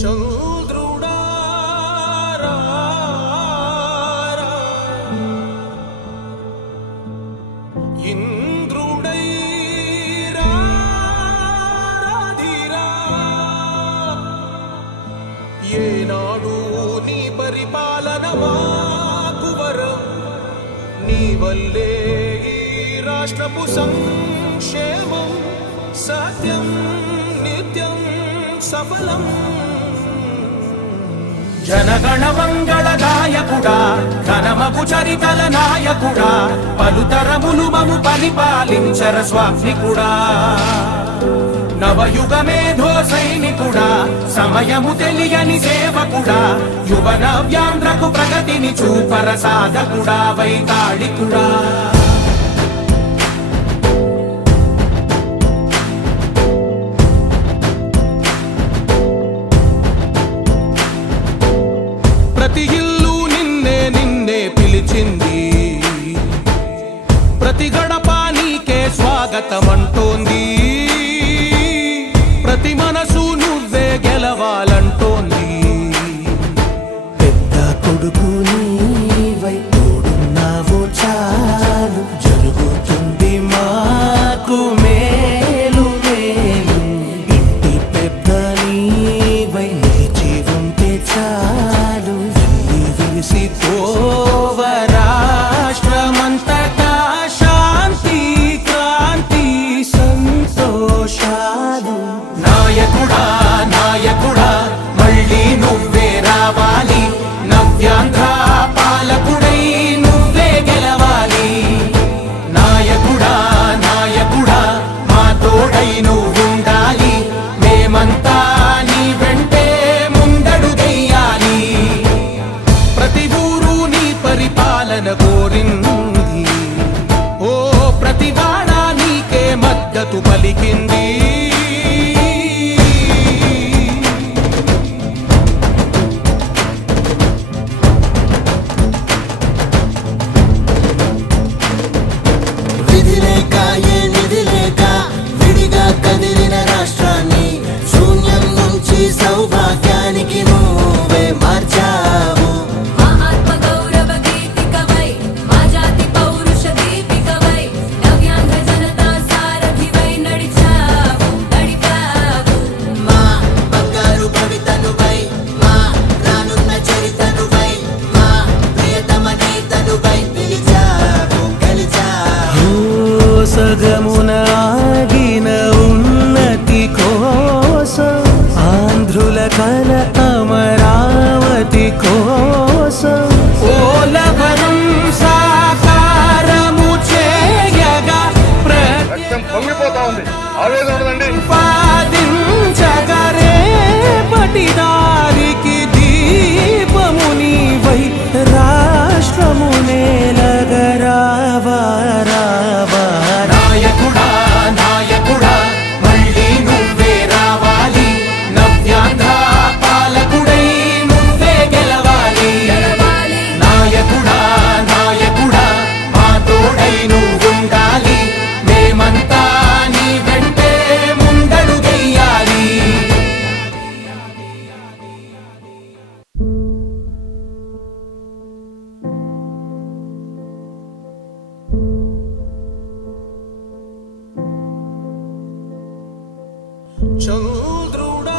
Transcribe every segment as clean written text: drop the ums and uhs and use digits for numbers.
చంద్రుడా ఇంద్రుడై రాధిరా ఏనాడు నీ పరిపాలన మాకు వరం నీ వల్లే ఈ రాష్ట్రపు సంక్షేమం సత్యం నిత్యం సఫలం జనగణ మంగళ గాయకుడా ఘనమగు చరితల నాయకుడా పలుతరములు మము పరిపాలించర స్వామికుడా నవయుగ మేధో సైనికుడా సమయము తెలియని సేవకుడా యువ నవ్యాంధ్రకు ప్రగతిని చూపర సాధకుడా వైతాళికుడా ప్రతి ఇల్లు నిన్నే నిన్నే పిలిచింది ప్రతి గడప నీకే స్వాగతమంటోంది ప్రతి మనసు నువ్వే గెలవాలంటోంది పెద్ద కొడుకు నీవై తోడున్నావు చాలు జరుగుతుంది మాకు మేలు మేలు ఇంటి పెద్ద నీవై నిలిచి ఉంటే చాలు విరిసి పోవ రాష్ట్రమంతటా శాంతి క్రాంతి సంతోషాలు నాయకుడా నాయకుడా మళ్ళీ నువ్వే రావాలి నవ్యాంధ్ర పాలకుడై నువ్వే గెలవాలి నాయకుడా నాయకుడా మా తోడై నువ్వుండాలి మేమంతా నీ వెంటే ముందడుగెయ్యాలి ప్రతి ఊరు నీ పరిపాలన కోరింది ఓ ప్రతి వాడ నీకే మద్దతు పలికింది విధి లేక ఏ నిధి లేక విడిగా కదిలిన రాష్ట్రాన్ని శూన్యం నుంచి సౌభాగ్యానికి నువ్వే మార్చావు ఆత్మ గౌరవ గీతికవై మా జాతి పౌరుష దీపికవై నవ్యాంధ్ర జనతా సారథివై నడిచావు నడిపావు మా బంగారు భవితనువై మా రానున్న చరితనువై మా ప్రియతమ నేతనువై పిలిచావు గెలిచావు సగమున ఆగిన ఉన్నతి కోసం ఆంధ్రుల కల అమరావతి కోసం ఓలవరం సాకారము చేయగా రక్తం పొంగిపోతా ఉంది ఆవేదన ఉండదండి ప్రతిపాదించగరే పటిదారికి దీపము నీవై రాష్ట్రము నేలగరావా రావా నాయకుడా నాయకుడా మళ్ళీ నువ్వే రావాలి నవ్యాంధ్ర పాలకుడై నువ్వే గెలవాలి నాయకుడా నాయకుడా మా తోడై నువ్వుండాలి మేమంతా నీ వెంటే ముందడుగెయ్యాలి చంద్రుడా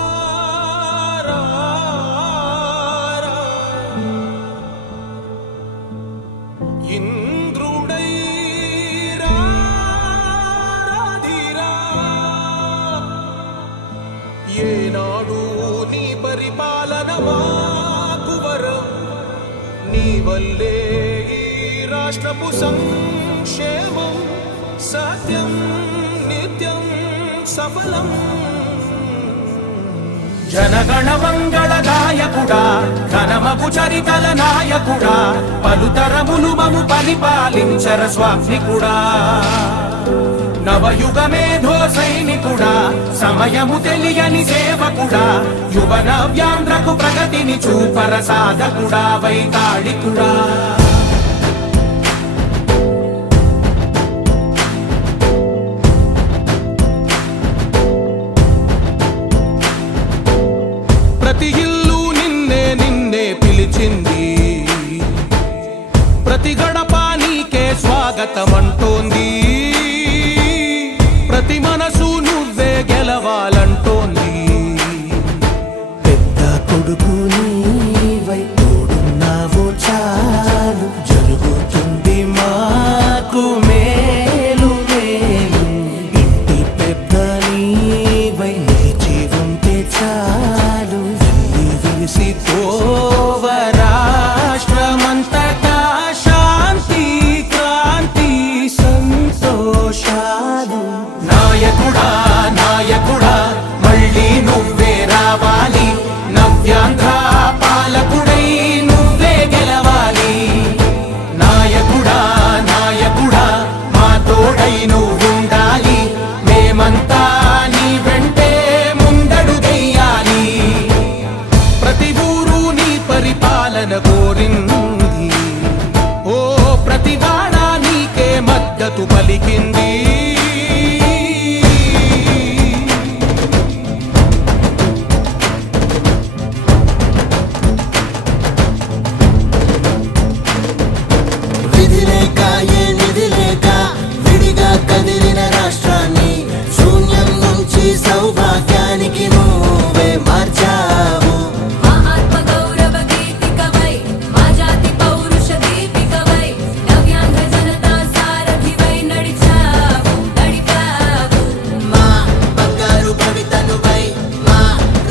ఇంద్రుడై రాధిరా ఏనాడు నీ పరిపాలన మాకు వరం నీ వల్లే ఈ రాష్ట్రపు సంక్షేమం సత్యం నిత్యం సఫలం జనగణ మంగళ గాయకుడా ఘనమగు చరితల నాయకుడా పలుతరములు మము పరిపాలించర స్వామికుడా నవయుగ మేధో సైనికుడా సమయము తెలియని సేవకుడా యువ నవ్యాంధ్రకు ప్రగతిని చూపర సాధకుడా వైతాళికుడా ప్రతి కొడుకు నీవై తోడున్నావు చాలు జరుగుతుంది మాకు మేలు మేలు ఇంటి పెద్ద నీవై నిలిచి ఉంటే చాలు వెళ్ళి విరిసి పోవ రాష్ట్రమంతటా శాంతి క్రాంతి సంతోషాలు నాయకుడా నాయకుడా మళ్ళీ నువ్వే రావాలి నవ్యాంధ్ర పాలకుడై నువ్వే గెలవాలి నాయకుడా నాయకుడా మా తోడై నువ్వుండాలి మేమంతా నీ వెంటే ముందడుగెయ్యాలి ప్రతి ఊరు నీ పరిపాలన కోరింది ఓ ప్రతి వాడ నీకే మద్దతు పలికింది విధి లేక ఏ నిధి లేక విడిగా కదిలిన రాష్ట్రాన్ని శూన్యం నుంచి సౌభాగ్యానికి నువ్వే మార్చావు మా ఆత్మ గౌరవ గీతికవై మా జాతి పౌరుష దీపికవై నవ్యాంధ్ర జనతా సారథివై నడిచావు నడిపావు మా బంగారు భవితనువై మా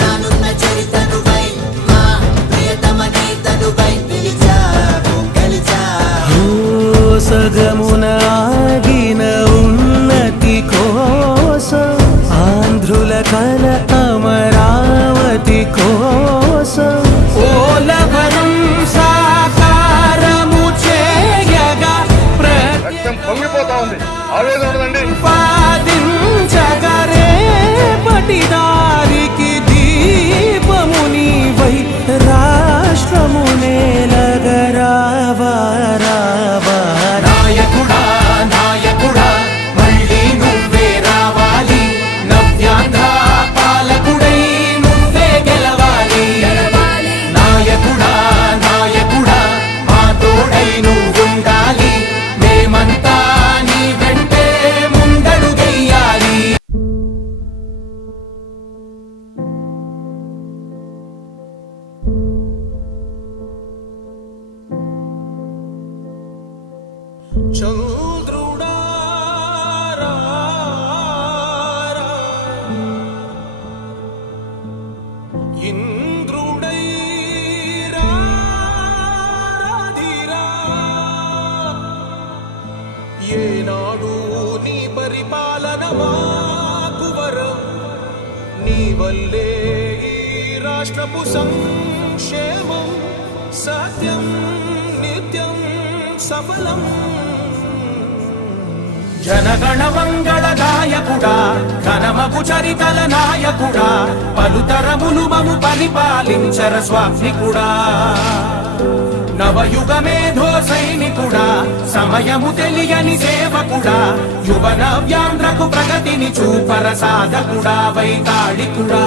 రానున్న చరితనువై మా ప్రియతమ నేతనువై పిలిచావు గెలిచావు సగమున ఆగిన ఉన్నతి కోసం ఆంధ్రుల కల అమరావతి కోసం ఓలవరం సాకారము చేయగా రక్తం పొంగిపోతా ఉంది ఆవేదన ఉండదండి ప్రతిపాదించగరే పటి దారికి దీపము నీవై రాష్ట్రము నేలగరావా రావా నాయకుడా నాయకుడా మళ్ళీ నువ్వే రావాలి నవ్యాంధ్ర పాలకుడై నువ్వే గెలవాలి గెలవాలి. నాయకుడా నాయకుడా మా తోడై నువ్వుండాలి మేమంతా నీ వెంటే ముందడుగెయ్యాలి చంద్రుడా రా, రా. ఇంద్రుడై రా, రాధిరా. ఏనాడు నీ పరిపాలన మాకు వరం నీ వల్లే ఈ రాష్ట్రపు సంక్షేమం సత్యం నిత్యం సఫలం జనగణ మంగళ గాయకుడా ఘనమగు చరితల నాయకుడా పలుతరములు మము పరిపాలించర స్వామికుడా నవయుగ మేధో సైనికుడా సమయము తెలియని సేవకుడా యువ నవ్యాంధ్రకు ప్రగతిని చూపర సాధకుడా వైతాళికుడా